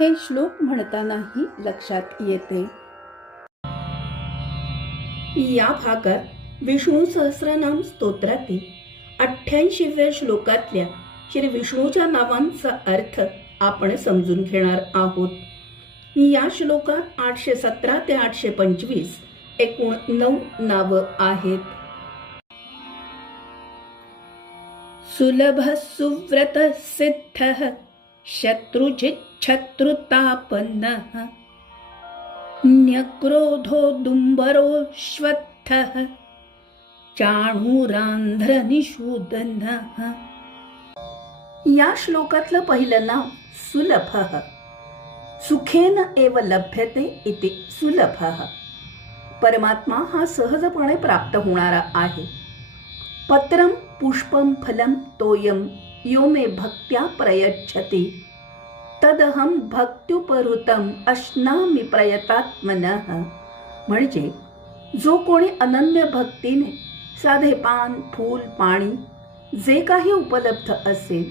हे श्लोक म्हणतानाही लक्षात येते. या भागात विष्णू सहस्रनाम स्तोत्रातील अठ्ठ्याऐंशीव्या श्लोकातल्या श्री विष्णूच्या नावांचा अर्थ आपण समजून घेणार आहोत. या श्लोकात आठशे सतरा ते आठशे पंचवीस एकूण नऊ नावं आहेत. सुलभ सुव्रत सिद्ध शत्रुजिच्छत्रुतापन्नः न्यक्रोधोदुम्बरोऽश्वत्थः चाणूरान्ध्रनिषूदनः। या श्लोकातलं पहिलं नाव सुलभः। सुखेन एव लभ्यते इति सुलभः। परमात्मा हा सहजपणे प्राप्त होणारा आहे। पत्रम पुष्पम फलम तोयम यो मे भक्त्या प्रयच्छति। तदहम भक्त्युपहृतम अश्नामी प्रयतात्मन। म्हणजे जो कोणी अनन्य भक्तीने साधे पान फूल पाणी जे काही उपलब्ध असेल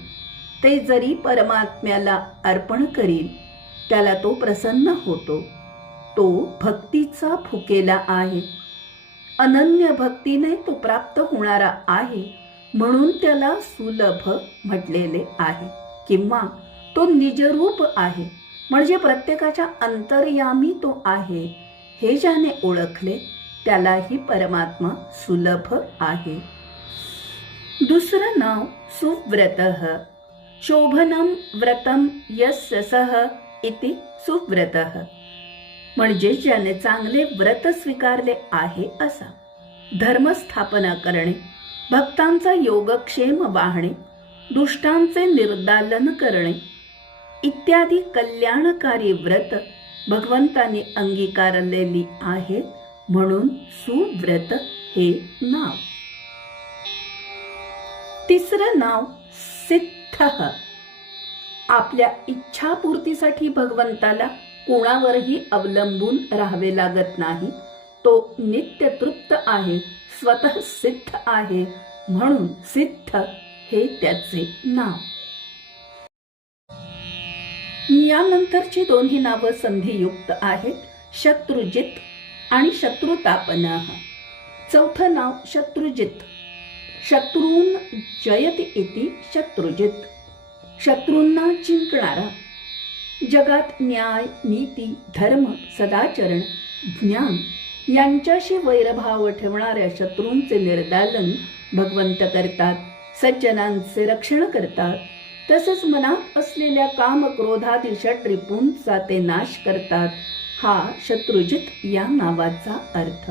ते जरी परमात्म्याला अर्पण करील त्याला तो प्रसन्न होतो. तो भक्तीचा फुकेला आहे. अनन्य भक्तीने तो प्राप्त होणारा आहे म्हणून त्याला सुलभ म्हटलेले आहे. किंवा तो निजरूप आहे. म्हणजे प्रत्येकाच्या अंतर्यामी तो आहे. हे ज्याने ओळखले त्यालाही परमात्मा सुलभ आहे. दुसरं नाव सुव्रत. शोभनम व्रतम यस्य सह इति सुव्रत. म्हणजे ज्याने चांगले व्रत स्वीकारले आहे असा. धर्मस्थापना करणे भक्तांचा योगक्षेम वाहणे दुष्टांचे निर्दालन करणे इत्यादी कल्याणकारी व्रत भगवंताने अंगीकारलेली आहेत म्हणून सुव्रत हे नाव. तिसरं नाव सिद्ध. आपल्या इच्छापूर्तीसाठी भगवंताला कोणावरही अवलंबून राहावे लागत नाही. तो नित्य तृप्त आहे स्वतः सिद्ध आहे म्हणून सिद्ध हे त्याचे नाव. यानंतरची दोन्ही नावं संधियुक्त आहेत. शत्रुजित आणि शत्रुतापनः. चौथं नाव शत्रुजित. शत्रून जयत इति शत्रुजित. शत्रूंना जिंकणारा. जगात न्याय नीती धर्म सदाचरण ज्ञान यांच्याशी वैरभाव ठेवणाऱ्या शत्रूंचे निर्दालन भगवंत करतात सज्जनांचे रक्षण करतात तसेच मनात असलेल्या काम क्रोधादिशा षट्रिपूंचा ते नाश करतात. हा शत्रुजित या नावाचा अर्थ.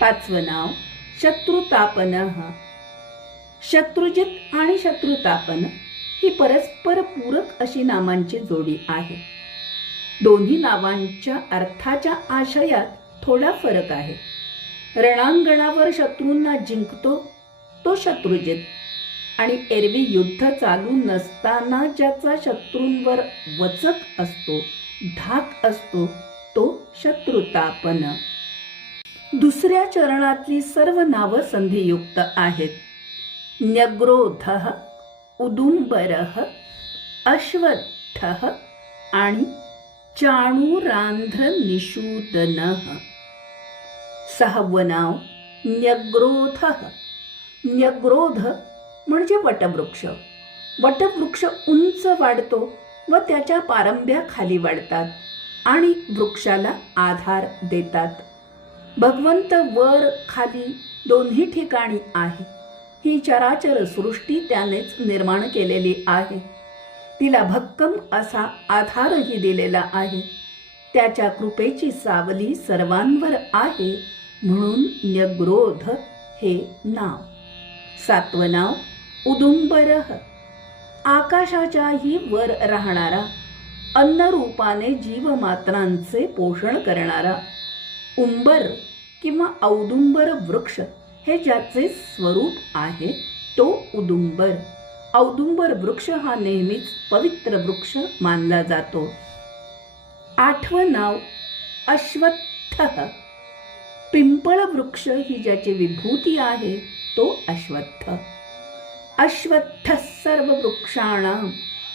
पाचवं नाव शत्रुतापन. शत्रुजित आणि शत्रुतापन ही परस्पर पूरक अशी नामांची जोडी आहे. दोन्ही नावांच्या अर्थाच्या आशयात थोडा फरक आहे. रणांगणावर शत्रूंना जिंकतो तो शत्रुजित. आणि एरवी युद्ध चालू नसताना ज्याचा शत्रूंवर वचक असतो धाक असतो तो शत्रुतापन. दुसऱ्या चरणातली सर्व नावं संधियुक्त आहेत. न्यग्रोध उदुंबरः अश्वत्थ आणि चाणूरांध्र निषूदन सहावं नाव न्यग्रोध. न्यग्रोध म्हणजे वटवृक्ष. वटवृक्ष उंच वाढतो व त्याच्या पारंब्या खाली वाढतात आणि वृक्षाला आधार देतात. भगवंत वर खाली दोन्ही ठिकाणी आहे. ही चराचर सृष्टी त्यानेच निर्माण केलेली आहे. तिला भक्कम असा आधारही दिलेला आहे. त्याच्या कृपेची सावली सर्वांवर आहे म्हणून न्यग्रोध हे नाव. सातवं नाव उदुंबर. आकाशाच्याही वर राहणारा अन्नरूपाने जीवमात्रांचे पोषण करणारा. उंबर किंवा औदुंबर वृक्ष हे ज्याचे स्वरूप आहे तो उदुंबर. औदुंबर वृक्ष हा नेहमीच पवित्र वृक्ष मानला जातो. आठवं नाव अश्वत्थ. पिंपळ वृक्ष ही ज्याची विभूती आहे तो अश्वत्थ. अश्वत्थ सर्व वृक्षाणाम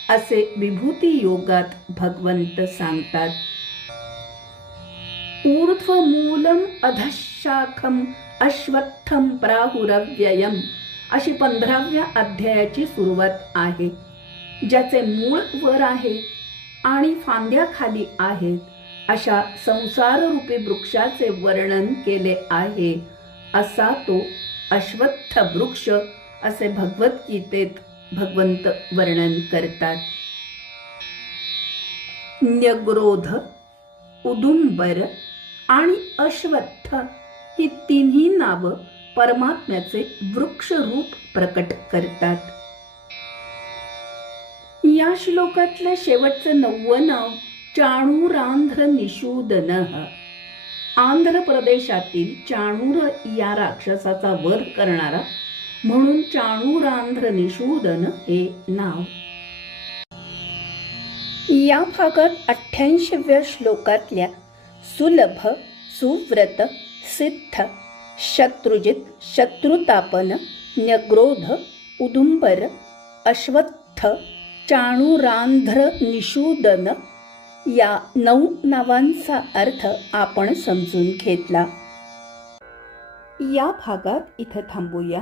असे विभूती योगात भगवंत सांगतात. ऊर्ध्वमूलम अधशाखम अश्वत्थम प्राहुरव्ययम अशी पंधराव्या अध्यायाची सुरुवात आहे. ज्याचे मूळ वर आहे आणि फांद्या खाली आहेत अशा संसाररूपी वृक्षाचे वर्णन केले आहे. असा तो अश्वत्थ वृक्ष असे भगवद्गीतेत भगवंत वर्णन करतात. न्यग्रोध उदुंबर आणि अश्वत्थ ही तिन्ही नावं परमात्म्याचे वृक्ष रूप प्रकट करतात. या श्लोकातलं शेवटचं नववं नाव चाणूरांध्र निषूदन. आंध्र प्रदेशातील चाणूर या राक्षसाचा वध करणारा म्हणून चाणूरांध्र निषूदन हे नाव. या भागात अठ्ठ्याऐंशीव्या श्लोकातल्या सुलभ सुव्रत सिद्ध शत्रुजित शत्रुतापन न्यग्रोध उदुंबर अश्वत्थ चाणूरांध्र निषूदन या नऊ नावांचा अर्थ आपण समजून घेतला. या भागात इथं थांबूया.